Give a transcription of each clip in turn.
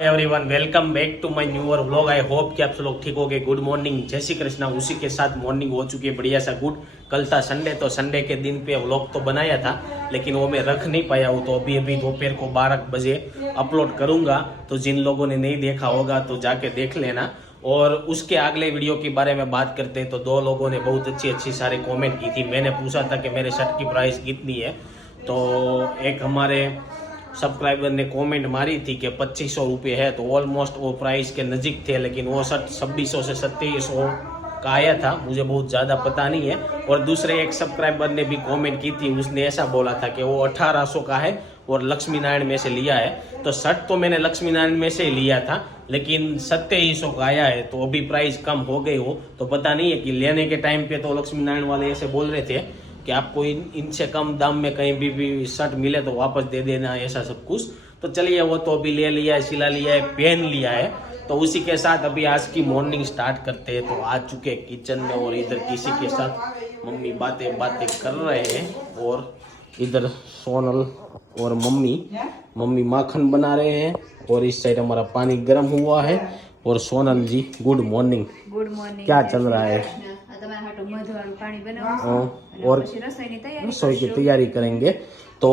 Everyone welcome back to my newer vlog. I hope कि आप सब लोग ठीक हो गए। गुड मॉर्निंग, जय श्री कृष्णा। उसी के साथ मॉर्निंग हो चुकी है बढ़िया सा गुड। कल था संडे, तो संडे के दिन पे व्लॉग तो बनाया था, लेकिन वो मैं रख नहीं पाया हूँ, तो अभी दोपहर को 12 बजे अपलोड करूंगा। तो जिन लोगों ने नहीं देखा होगा तो जाके देख लेना। और उसके अगले वीडियो के बारे में बात करते हैं तो दो लोगों ने बहुत अच्छी सारे कॉमेंट की थी। मैंने पूछा था कि मेरे शर्ट की प्राइस कितनी है, तो एक हमारे सब्सक्राइबर ने कमेंट मारी थी कि 2500 रुपये है, तो ऑलमोस्ट वो प्राइस के नज़दीक थे, लेकिन वो शर्ट 2600 से 2700 का आया था। मुझे बहुत ज़्यादा पता नहीं है। और दूसरे एक सब्सक्राइबर ने भी कमेंट की थी, उसने ऐसा बोला था कि वो 1800 का है और लक्ष्मी नारायण में से लिया है। तो शर्ट तो मैंने लक्ष्मी नारायण में से ही लिया था, लेकिन 2700 का आया है, तो अभी प्राइस कम हो गई हो तो पता नहीं है कि लेने के टाइम पे तो लक्ष्मी नारायण वाले ऐसे बोल रहे थे कि आपको इनसे कम दाम में कहीं भी शर्ट मिले तो वापस दे देना, ऐसा सब कुछ। तो चलिए, वो तो अभी ले लिया है, सिला लिया है, पहन लिया है। तो उसी के साथ अभी आज की मॉर्निंग स्टार्ट करते हैं। तो आ चुके किचन में और इधर किसी के साथ मम्मी बातें कर रहे हैं, और इधर सोनल और मम्मी माखन बना रहे हैं, और इस साइड हमारा पानी गर्म हुआ है। और सोनल जी गुड मॉर्निंग। क्या चल रहा है? और रसोई की तैयारी करेंगे। तो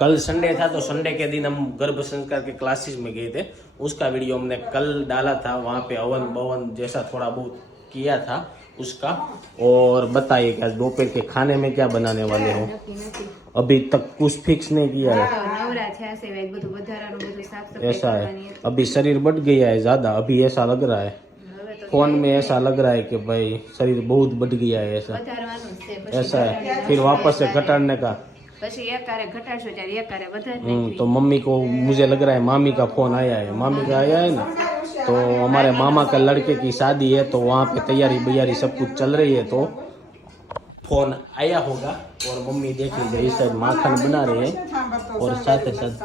कल संडे था, तो संडे के दिन हम गर्भ संस्कार के क्लासेस में गए थे। उसका वीडियो हमने कल डाला था, वहाँ पे हवन भवन जैसा थोड़ा बहुत किया था उसका। और बताइए कि आज दोपहर के खाने में क्या बनाने वाले हो? अभी तक कुछ फिक्स नहीं किया है। ऐसा है, अभी शरीर बढ़ गया है ज्यादा, अभी ऐसा लग रहा है फोन में, ऐसा लग रहा है कि भाई शरीर बहुत बढ़ गया है। ऐसा है, फिर वापस से घटाने का। तो मम्मी को, मुझे लग रहा है मामी का फोन आया है, मामी का आया है ना। तो हमारे मामा का लड़के की शादी है, तो वहाँ पे तैयारी सब कुछ चल रही है, तो फोन आया होगा। और मम्मी देख लीजिए इस साइड माखन बना रहे हैं और साथ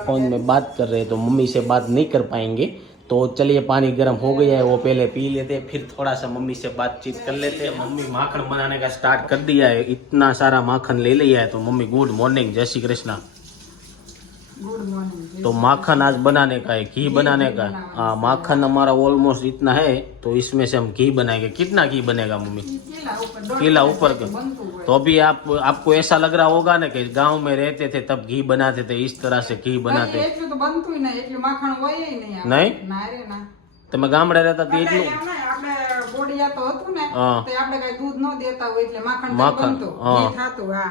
फोन में बात कर रहे हैं, तो मम्मी से बात नहीं कर पाएंगे। तो चलिए, पानी गर्म हो गया है, वो पहले पी लेते, फिर थोड़ा सा मम्मी से बातचीत कर लेते हैं। मम्मी माखन बनाने का स्टार्ट कर दिया है, इतना सारा माखन ले लिया है। तो मम्मी गुड मॉर्निंग, जय श्री कृष्णा। Good morning. तो माखन आज बनाने का है, घी बनाने का। हाँ, माखन हमारा ऑलमोस्ट इतना है, तो इसमें से हम घी बनाएंगे। कितना घी बनेगा मम्मी? किला ऊपर का। तो अभी आपको ऐसा लग रहा होगा ना कि गांव में रहते थे तब घी बनाते थे, इस तरह से घी बनाते नहीं। तो मैं गामड़े रहता था એટલું બોડિયા તો હતું ને, તે આપણે કઈ દૂધ ન દેતા હોય એટલે માખણ બનતો, ઘી થાતું। હા,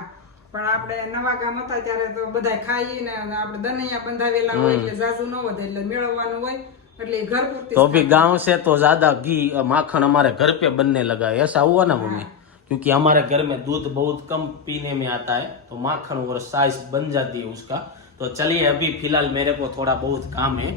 પણ આપણે નવા ગામ હતા ત્યારે તો બધાય ખાઈ ને આપણે દનૈયા બંધાવેલા હોય એટલે જાજુ ન વધે, એટલે મેળવવાનું હોય, એટલે घर पूरती। तो अभी गांव से तो ज्यादा घी माखन हमारे घर पे बनने लगा है। ऐसा हुआ ना मम्मी? क्योंकि हमारे घर में दूध बहुत कम पीने में आता है, तो माखन और साइज बन जाती है उसका। तो चलिए, अभी फिलहाल मेरे को थोड़ा बहुत काम है,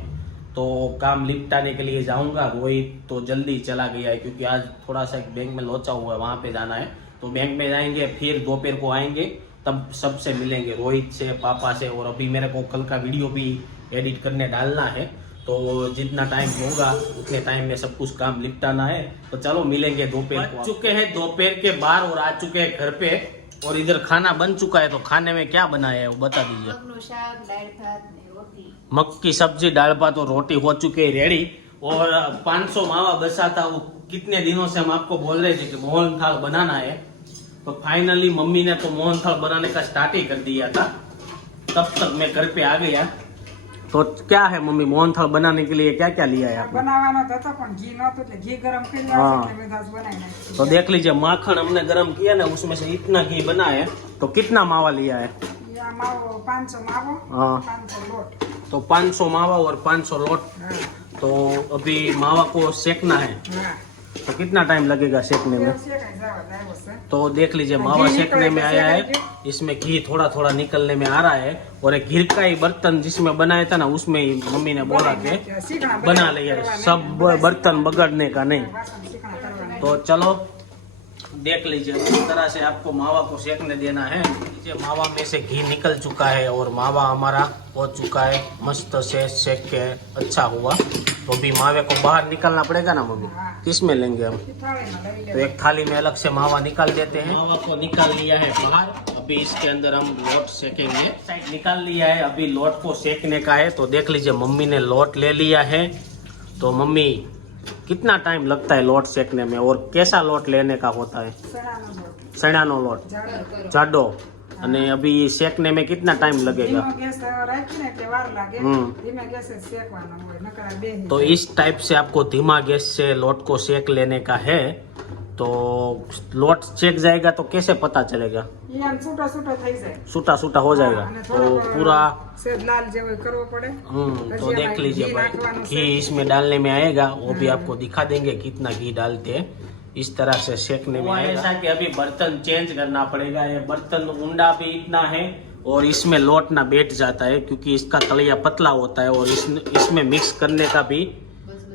तो काम निपटाने के लिए जाऊंगा। रोहित तो जल्दी चला गया है, क्योंकि आज थोड़ा सा एक बैंक में लोचा हुआ है, वहां पे जाना है। तो बैंक में जाएंगे, फिर दोपहर को आएंगे, तब सबसे मिलेंगे, रोहित से, पापा से। और अभी मेरे को कल का वीडियो भी एडिट करने डालना है, तो जितना टाइम होगा उतने टाइम में सब कुछ काम निपटाना है। तो चलो मिलेंगे दोपहर को। चुके हैं दोपहर के 12 और आ चुके हैं घर पे, और इधर खाना बन चुका है। तो खाने में क्या बनाया है वो बता दीजिए। मक्की की सब्जी, दाल भात और रोटी हो चुके हैं रेडी। और 500 मावा बसा था, वो कितने दिनों से हम आपको बोल रहे थे कि मोहन थाल बनाना है। तो फाइनली मम्मी ने तो मोहन थाल बनाने का स्टार्ट ही कर दिया था, तब तक मैं घर पे आ गया। तो क्या है मम्मी, मोहन थाल बनाने के लिए क्या क्या लिया है आपने? घी गरम किया। तो देख लीजिए, माखन हमने गरम किया ना, उसमें से इतना घी बना है। तो कितना मावा लिया है? 500 मावा। हाँ, 500 लोट। तो 500 मावा और 500 लोट। तो अभी मावा को सेकना है। तो कितना टाइम लगेगा सेकने में? तो देख लीजिए, मावा सेकने में आया है, इसमें घी थोड़ा थोड़ा निकलने में आ रहा है। और एक घी का ही बर्तन जिसमें बनाया था ना, उसमें ही मम्मी ने बोला कि बना लिया, सब बर्तन बगड़ने का नहीं। तो चलो देख लीजिए, इस तरह से आपको मावा को सेकने देना है। मावा में से घी निकल चुका है और मावा हमारा हो चुका है, मस्त से सेक के अच्छा हुआ। तो अभी मावे को बाहर निकालना पड़ेगा ना मम्मी, किस में लेंगे हम? तो एक थाली में अलग से मावा निकाल देते हैं। मावा को निकाल लिया है बाहर, अभी इसके अंदर हम लोट सेकेंगे। साइड निकाल लिया है, अभी लोट को सेकने का है। तो देख लीजिए मम्मी ने लोट ले लिया है। तो मम्मी कितना टाइम लगता है लोट सेकने में और कैसा लोट लेने का होता है? सणानो लोट जाडो। અને અભી સેકને में कितना टाइम लगेगा? तो इस टाइप से आपको धीमा गैस से लोट को सेक लेने का है। तो लोट सेक जाएगा तो कैसे पता चलेगा? सूटा सूटा हो जाएगा तो पूरा लाल जेवो करવો પડે। तो देख लीजिए भाई, घी इसमें डालने में आएगा, वो भी आपको दिखा देंगे कितना घी डालते हैं। इस तरह से सेकने में ऐसा कि अभी बर्तन चेंज करना पड़ेगा। ये बर्तन ऊंडा भी इतना है और इसमें लोट ना बैठ जाता है क्योंकि इसका तलिया पतला होता है और इसमें मिक्स करने का भी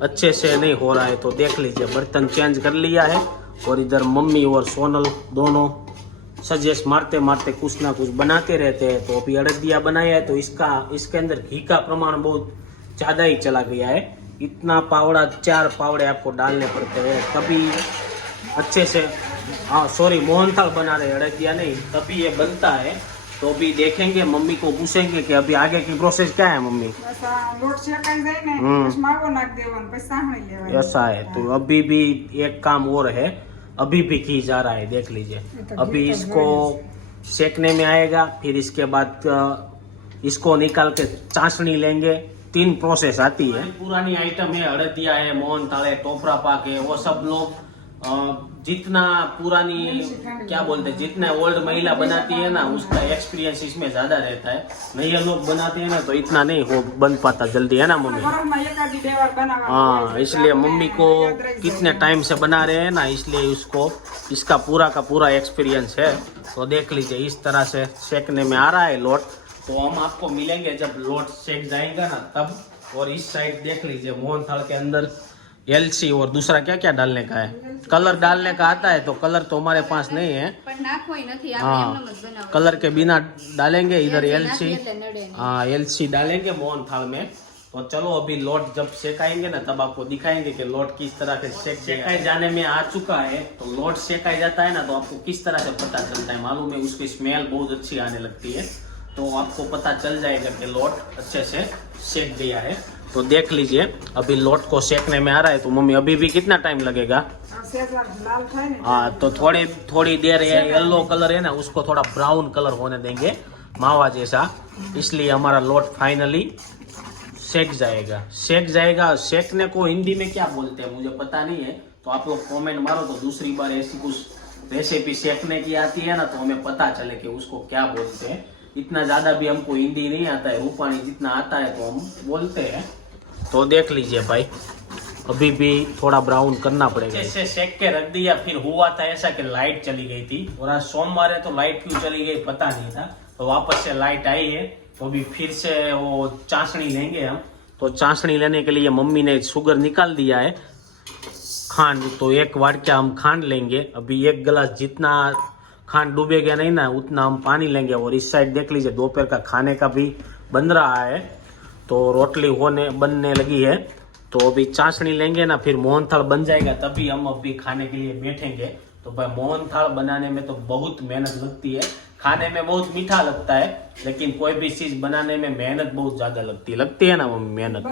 अच्छे से नहीं हो रहा है। तो देख लीजिए बर्तन चेंज कर लिया है और इधर मम्मी और सोनल दोनों सजेस्ट मारते मारते कुछ ना कुछ बनाते रहते हैं। तो अभी अड़दिया बनाया है तो इसके अंदर घी का प्रमाण बहुत ज़्यादा ही चला गया है। इतना पावड़ा 4 पावड़े आपको डालने पड़ते हैं तभी अच्छे से, हाँ सॉरी मोहनथाल बना रहे अड़दिया नहीं, तभी ये बनता है। तो अभी देखेंगे, मम्मी को पूछेंगे कि अभी आगे की प्रोसेस क्या है मम्मी? ऐसा है। तो अभी भी एक काम और है, अभी भी घी जा रहा है देख लीजिए। अभी इसको सेकने में आएगा, फिर इसके बाद इसको निकाल के चाशनी लेंगे। 3 प्रोसेस आती है। पुरानी आइटम है, अड़दिया है, मोहनथाल है, टोपरा पाक है, वो सब लोग जितना पुरानी क्या बोलते हैं, जितना ओल्ड महिला बनाती है ना उसका एक्सपीरियंस इसमें ज्यादा रहता है। नए लोग बनाते हैं ना तो इतना नहीं हो बन पाता जल्दी, है ना मम्मी? हाँ, इसलिए मम्मी को कितने टाइम से बना रहे हैं ना, इसलिए उसको इसका पूरा का पूरा एक्सपीरियंस है। तो देख लीजिए इस तरह से सेकने में आ रहा है लोट। तो हम आपको मिलेंगे जब लोट सेक जाएगा ना तब। और इस साइड देख लीजिए मोहनथाल के अंदर एलसी और दूसरा क्या क्या डालने का है? कलर डालने का आता है, तो कलर तो हमारे पास नहीं है। हाँ, कलर के बिना डालेंगे। इधर एलसी, हाँ एलसी डालेंगे मोहनथाल में। तो चलो अभी लोट जब सेकाएंगे ना तब आपको दिखाएंगे कि लोट किस तरह से सेकाए जाने में आ चुका है। तो लोट सेकाई जाता है ना तो आपको किस तरह से पता चलता है मालूम है? उसकी स्मेल बहुत अच्छी आने लगती है, तो आपको पता चल जाएगा कि लोट अच्छे से सेक गया है। तो देख लीजिए अभी लोट को सेकने में आ रहा है। तो मम्मी अभी भी कितना टाइम लगेगा? हाँ, तो थोड़ी देर ये येलो कलर है ना उसको थोड़ा ब्राउन कलर होने देंगे, मावा जैसा। इसलिए हमारा लोट फाइनली सेक जाएगा। सेकने को हिंदी में क्या बोलते हैं मुझे पता नहीं है, तो आप लोग कमेंट मारो तो दूसरी बार ऐसी कुछ रेसिपी सेकने की आती है ना तो हमें पता चले कि उसको क्या बोलते हैं। इतना ज्यादा भी हमको हिंदी नहीं आता है, रूपानी जितना आता है तो हम बोलते हैं। तो देख लीजिए भाई अभी भी थोड़ा ब्राउन करना पड़ेगा। जैसे सेक के रख दिया, फिर हुआ था ऐसा कि लाइट चली गई थी और आज सोमवार है तो लाइट क्यों चली गई पता नहीं था। तो वापस से लाइट आई है तो अभी फिर से वो चाशनी लेंगे हम। तो चाशनी लेने के लिए मम्मी ने शुगर निकाल दिया है, खांड तो 1 वाटका हम खांड लेंगे। अभी 1 गिलास जितना खांड डूबेगा नहीं ना उतना हम पानी लेंगे। और इस साइड देख लीजिए दोपहर का खाने का भी बन रहा है, तो रोटली बनने लगी है। तो अभी चाशनी लेंगे ना, फिर मोहनथाल बन जाएगा तभी हम अभी खाने के लिए बैठेंगे। तो भाई मोहनथाल बनाने में तो बहुत मेहनत लगती है, खाने में बहुत मीठा लगता है, लेकिन कोई भी चीज बनाने में मेहनत बहुत ज्यादा लगती है ना मम्मी? मेहनत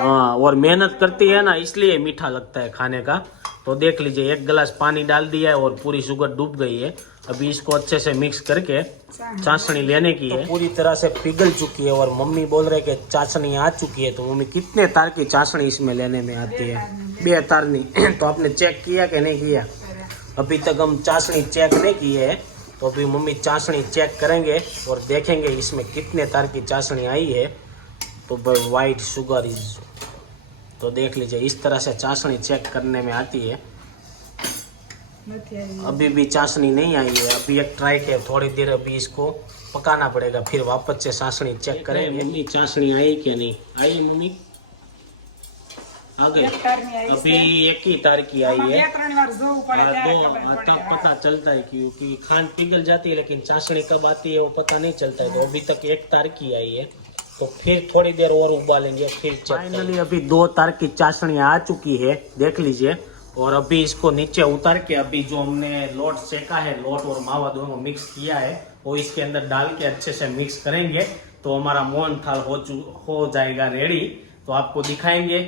हाँ, और मेहनत करती है ना इसलिए मीठा लगता है खाने का। तो देख लीजिए 1 गिलास पानी डाल दिया है और पूरी शुगर डूब गई है। अभी इसको अच्छे से मिक्स करके चाशनी लेने की है। तो पूरी तरह से पिघल चुकी है और मम्मी बोल रहे कि चाशनी आ चुकी है। तो मम्मी कितने तार की चाशनी इसमें लेने में आती है? 2 तारनी। तो आपने चेक किया कि नहीं किया? अभी तक हम चाशनी चेक नहीं की है, तो अभी मम्मी चाशनी चेक करेंगे और देखेंगे इसमें कितने तार की चाशनी आई है। तो भाई वाइट शुगर इज, तो देख लीजिए इस तरह से चाशनी चेक करने में आती है। अभी भी चाशनी नहीं आई है। अभी एक ट्राई के थोड़ी देर अभी इसको पकाना पड़ेगा, फिर वापस से चाशनी चेक करेंगे। मम्मी चाशनी आई क्या नहीं आई? मम्मी आ गई। अभी 1 ही तार की आई है। तब पता चलता है क्योंकि खांड पिघल जाती है लेकिन चाशनी कब आती है वो पता नहीं चलता है। तो अभी तक 1 तार की आई है, तो फिर थोड़ी देर और उबालेंगे फिर चेक। फाइनली अभी 2 तार की चाशनी आ चुकी है, देख लीजिए। और अभी इसको नीचे उतार के अभी जो हमने लोट सेका है, लोट और मावा दोनों मिक्स किया है, वो इसके अंदर डाल के अच्छे से मिक्स करेंगे तो हमारा मोहन थाल हो जाएगा रेडी। तो आपको दिखाएंगे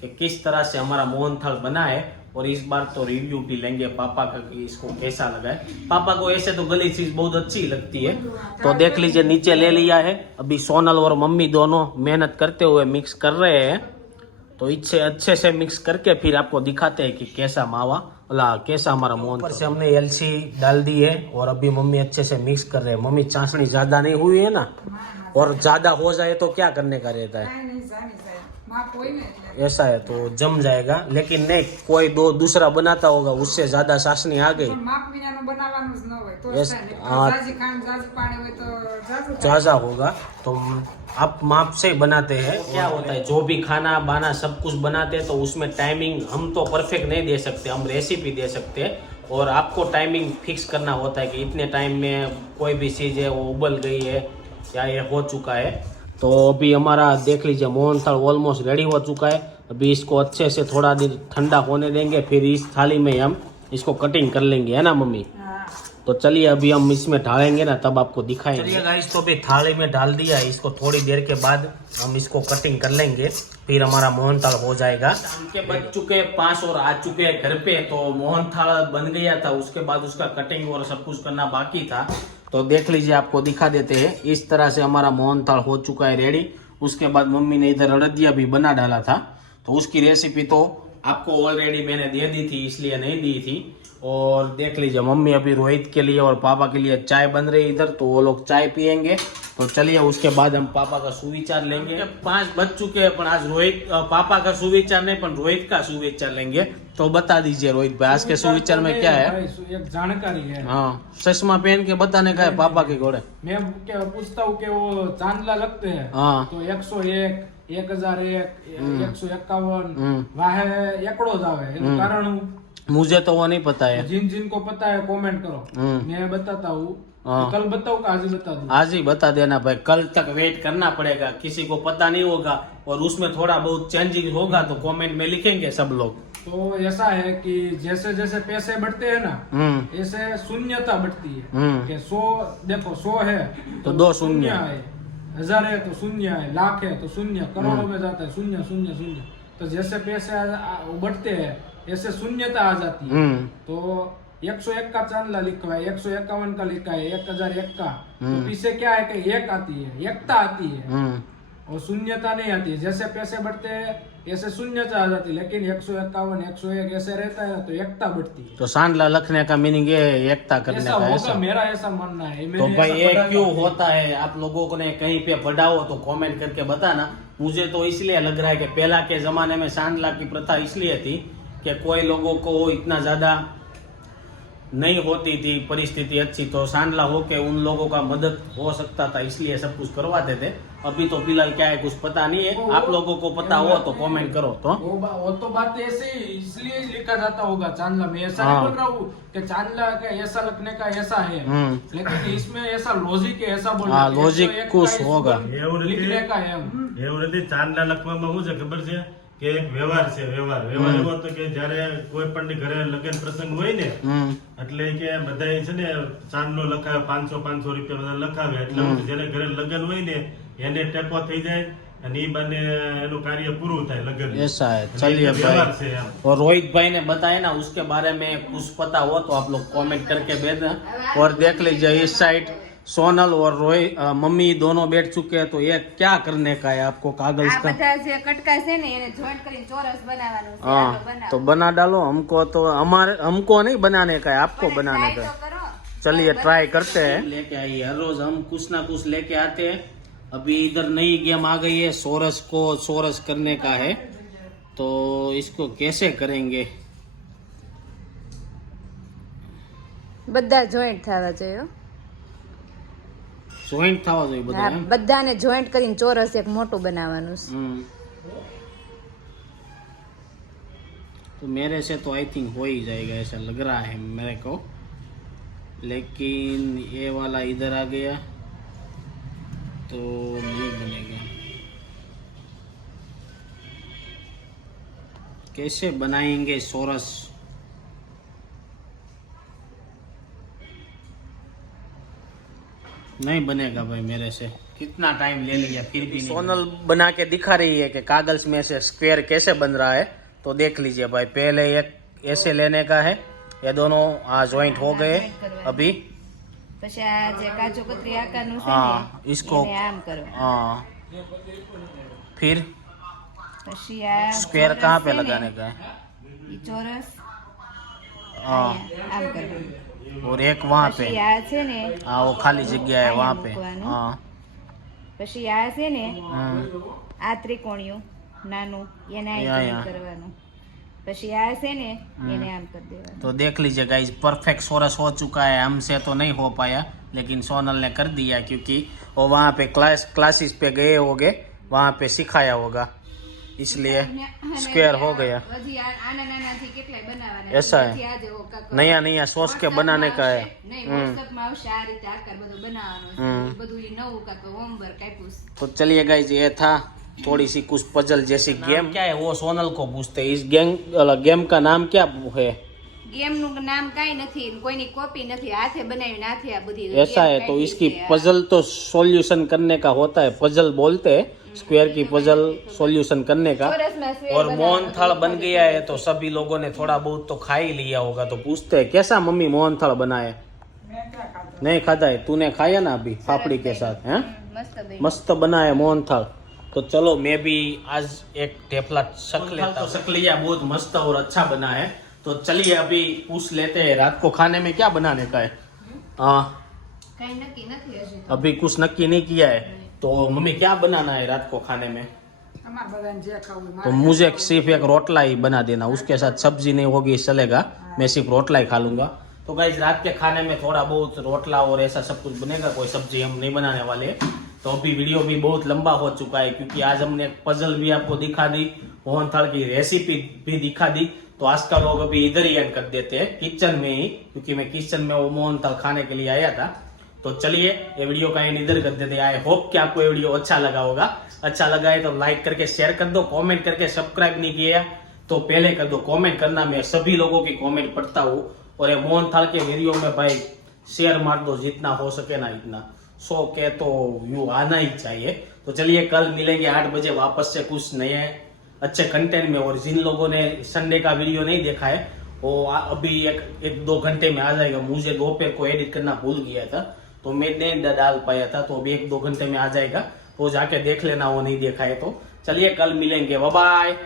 कि किस तरह से हमारा मोहन थाल बना है और इस बार तो रिव्यू भी लेंगे पापा का कि इसको कैसा लगा है। पापा को ऐसे तो गली चीज बहुत अच्छी लगती है। तो देख लीजिए नीचे ले लिया है। अभी सोनल और मम्मी दोनों मेहनत करते हुए मिक्स कर रहे हैं। तो इसे अच्छे से मिक्स करके फिर आपको दिखाते हैं कि कैसा मावा कैसा हमारा मोहन। ऊपर से हमने एलची डाल दी है और अभी मम्मी अच्छे से मिक्स कर रहे हैं। मम्मी चाशनी ज्यादा नहीं हुई है ना, और ज्यादा हो जाए तो क्या करने का रहता है, ऐसा है तो जम जाएगा। लेकिन नहीं, कोई दूसरा बनाता होगा उससे ज्यादा चाशनी आ गई, ज्यादा होगा तो आप माप से बनाते हैं। क्या होता है, जो भी खाना बाना सब कुछ बनाते हैं तो उसमें टाइमिंग हम तो परफेक्ट नहीं दे सकते, हम रेसिपी दे सकते हैं और आपको टाइमिंग फिक्स करना होता है कि इतने टाइम में कोई भी चीज़ है वो उबल गई है या ये हो चुका है। तो अभी हमारा देख लीजिए मोहन थाल ऑलमोस्ट रेडी हो चुका है। अभी इसको अच्छे से थोड़ा देर ठंडा होने देंगे, फिर इस थाली में हम इसको कटिंग कर लेंगे, है ना मम्मी। तो चलिए अभी हम इसमें ढालेंगे ना तब आपको दिखाएंगे। चलिए गाइस, तो अभी थाली में डाल दिया है, इसको थोड़ी देर के बाद हम इसको कटिंग कर लेंगे, फिर हमारा मोहन थाल हो जाएगा। शाम के बज चुके 5 और आ चुके हैं घर पे। तो मोहन थाल बन गया था, उसके बाद उसका कटिंग और सब कुछ करना बाकी था। तो देख लीजिए, आपको दिखा देते हैं। इस तरह से हमारा मोहन थाल हो चुका है रेडी। उसके बाद मम्मी ने इधर अड़दिया भी बना डाला था, तो उसकी रेसिपी तो आपको ऑलरेडी मैंने दे दी थी, इसलिए नहीं दी थी। और देख लीजिए मम्मी अभी रोहित के लिए और पापा के लिए चाय बन रही है इधर, तो वो लोग चाय पियेंगे। तो चलिए उसके बाद हम पापा का सुविचार लेंगे। 5 बज चुके हैं, पर आज रोहित पापा का सुविचार नहीं पर रोहित का सुविचार लेंगे। तो बता दीजिए रोहित भाई, आज के सुविचार में क्या है? एक जानकारी है। हाँ, चश्मा पहन के बताने का है पापा के घोड़े। मैं क्या पूछता हूँ कि वो चांदला लगते हैं। हाँ, तो 101, 1001, 151 वाह एकड़ो जावे। कारण मुझे तो वो नहीं पता है। जिनको पता है कमेंट करो, मैं बताता हूँ। कल बताऊँ कि आज ही बता दूँ? आज ही बता देना भाई, कल तक वेट करना पड़ेगा। किसी को पता नहीं होगा और उसमें थोड़ा बहुत चेंजिंग होगा तो कमेंट में लिखेंगे सब लोग। तो ऐसा है कि जैसे जैसे पैसे बढ़ते हैं ना, ऐसे शून्यता बढ़ती है। कि 100 देखो 100 है तो 2 शून्य है, 1000 है तो शून्य है, लाख है तो शून्य, करोड़ों में जाता है शून्य शून्य शून्य। तो जैसे पैसे बढ़ते हैं ऐसे शून्यता आ जाती है। तो 101 का चांदला लिखा है, 151 का लिखा है, 1001 का, तो पीछे क्या है कि एक आती है, एकता आती है और शून्यता नहीं आती है। जैसे पैसे बढ़ते हैं ऐसे शून्यता आ जाती है, लेकिन 151, 101 ऐसे रहता है तो एकता बढ़ती है। तो सांडला लिखने का मीनिंग ये एकता करने का है, ऐसा मेरा ऐसा मानना है। तो भाई ये क्यों होता है, आप लोगों ने कहीं पे पढ़ाओ तो कमेंट करके बताना। मुझे तो इसलिए लग रहा है कि पहला के जमाने में सांडला की प्रथा इसलिए थी कि कोई लोगों को इतना ज्यादा नहीं होती थी परिस्थिति अच्छी, तो सांडला हो के उन लोगों का मदद हो सकता था, इसलिए सब कुछ करवाते थे। अभी तो फिलहाल क्या है कुछ पता नहीं है, आप लोगों को पता हो तो कमेंट करो। तो वो तो बात ऐसे इसलिए लिखा जाता होगा चांदला में। ऐसा नहीं बोल रहा हूँ कि चांदला का ऐसा लिखने का ऐसा है, लेकिन इसमें ऐसा लॉजिक है, ऐसा बोल लॉजिक कुछ होगा लिखने का है। ચાંદલા લખવામાં શું છે ખબર છે કે એક વ્યવહાર છે, વ્યવહાર એવો હતો કે જયારે કોઈ પણ ઘરે લગ્ન પ્રસંગ હોય ને, એટલે કે બધા છે ને ચાંદલો લખાવે, 500 રૂપિયા બધા લખાવે, એટલે જેને ઘરે લગ્ન હોય ને એને ટેકો થઈ જાય અને ઈ બાને એનું કાર્ય પૂરું થાય લગ્ન। ऐसा है, चलिए भाई। और रोहित भाई ने बताया ना उसके बारे में कुछ पता हो तो आप लोग कमेंट करके भेजना। और देख लीजिए इस साइड सोनल और रोहित मम्मी दोनों बैठ चुके हैं। तो ये क्या करने का है आपको कागज का? બધા જે કટકા છે ને એને જોઈન્ટ કરીને ચોરસ બનાવવાનું છે। हाँ, तो बना डालो। हमको तो हमको नहीं बनाने का है, आपको बनाने का है। चलिए ट्राई करते हैं। लेके आइए, हर रोज हम कुछ ना कुछ लेके आते हैं। अभी इधर नई गेम आ गई है, सोरस को सोरस करने का है। तो इसको कैसे करेंगे? બધા જોઈન્ટ થવા જોઈએ, જોઈન્ટ થવા જોઈએ બધા, બધાને જોઈન્ટ કરીને ચોરસ એક મોટું બનાવવાનું છે। तो मेरे से तो आई थिंक हो ही जाएगा, ऐसा लग रहा है मेरे को। लेकिन ये वाला इधर आ गया तो नहीं बनेगा। कैसे बनाएंगे सोरस? नहीं बनेगा भाई मेरे से, कितना टाइम ले लिया फिर भी सोनल बना के दिखा रही है कि कागज में से स्क्वायर कैसे बन रहा है। तो देख लीजिए भाई, पहले एक ऐसे लेने का है, ये दोनों ज्वाइंट हो गए अभी। પછી આ જે કાજુ કતરી આકારનું છે हाँ ને इसको એને આમ કરો. हाँ फिर પછી આ स्क्वायर ચોરસ कहाँ पे છે ને, लगाने का है? ઈ ચોરસ हाँ અહીંયા આમ કરવાનું. और एक वहाँ पे, પછી આ છે ને, हाँ वो खाली जगह है वहाँ पे। हाँ પછી આ છે ને हम्म, આ ત્રિકોણિયું નાનું એને યા, આમ યા. કરવાનું. પછી આ છે ને એને આમ કરી દેવાનું. तो देख लीजिए गाइस, परफेक्ट सोरस हो चुका है। हमसे तो नहीं हो पाया, लेकिन सोनल ने कर दिया, क्योंकि वो वहाँ पे क्लासेस पे गए होंगे, वहाँ पे सिखाया होगा, इसलिए स्क्वायर हो गया। હજી આના નાનાથી કેટલાય બનાવવાના ऐसा है, પછી આ જેવો કાકો नया नया सोच के बनाने का है। નહીં વોટ્સઅપમાં આવશે આ રીતે આકાર બધું બનાવવાનું છે. બધું ઈ નવું કાકો હોમવર્ક આપ્યું છે. तो चलिए गाइस, ये था थोड़ी सी कुछ पजल जैसी गेम। क्या है वो सोनल को पूछते हैं, इस गेम का नाम क्या है? ગેમનું નામ કાંઈ નથી, કોઈની કોપી નથી, હાથે બનાવીને હાથે આ બધી ऐसा game है, तो કાઢી इसकी છે. पजल तो सॉल्यूशन करने का होता है, पजल बोलते हैं स्क्वायर की पजल सॉल्यूशन करने का। ચોરસમાં square और બનાવવાનું. मोहनथाल बन गया है, तो सभी लोगों ने थोड़ा बहुत तो खा ही लिया होगा। तो पूछते हैं कैसा मम्मी मोहनथाल बनाए? મેં ક્યાં ખાધું? नहीं खाता है, तूने खाया ना अभी पापड़ी के साथ? हैं મસ્ત બન્યું. मस्त बना है मोहनथाल। तो चलो मैं भी आज एक ढेफला शक लेता हूँ। शक लिया, बहुत मस्त और अच्छा बना है। तो चलिए अभी पूछ लेते हैं रात को खाने में क्या बनाने का है। हाँ કાંઈ નક્કી નથી હજી તો. अभी कुछ नक्की नहीं किया है, तो मम्मी क्या बनाना है रात को खाने में? અમારે બધાને જે ખાવું હોય तो મારે मुझे सिर्फ एक रोटला ही बना देना, उसके साथ सब्जी नहीं होगी चलेगा, मैं सिर्फ रोटला ही खा लूंगा। तो गाइस रात के खाने में थोड़ा बहुत रोटला और ऐसा सब कुछ बनेगा, कोई सब्जी हम नहीं बनाने वाले। तो अभी वीडियो भी बहुत लंबा हो चुका है, क्योंकि आज हमने एक पजल भी आपको दिखा दी, मोहनथाल की रेसिपी भी दिखा दी। तो आज का लोग अभी इधर ही एंड कर देते हैं, किचन में ही, क्योंकि मैं किचन में वो मोहनथाल खाने के लिए आया था। तो चलिए ये वीडियो का एंड इधर कर देते हैं। आई होप कि आपको ये वीडियो अच्छा लगा होगा। अच्छा लगा है तो लाइक करके शेयर कर दो, कमेंट करके सब्सक्राइब नहीं किया तो पहले कर दो, कमेंट करना, मैं सभी लोगों की कमेंट पढ़ता हूँ। और ये मोहनथाल के वीडियो में भाई शेयर मार दो, जितना हो सके ना इतना, 100 के तो व्यू आना ही चाहिए। तो चलिए कल मिलेंगे 8 बजे वापस से कुछ नए अच्छे कंटेंट में। और जिन लोगों ने संडे का वीडियो नहीं देखा है वो अभी एक 2 घंटे में आ जाएगा। मुझे दोपहर को एडिट करना भूल गया था, तो मैं नहीं डाल पाया था, तो अभी 1-2 घंटे में आ जाएगा, तो जाके देख लेना वो नहीं देखा है तो। चलिए कल मिलेंगे, बाय बाय।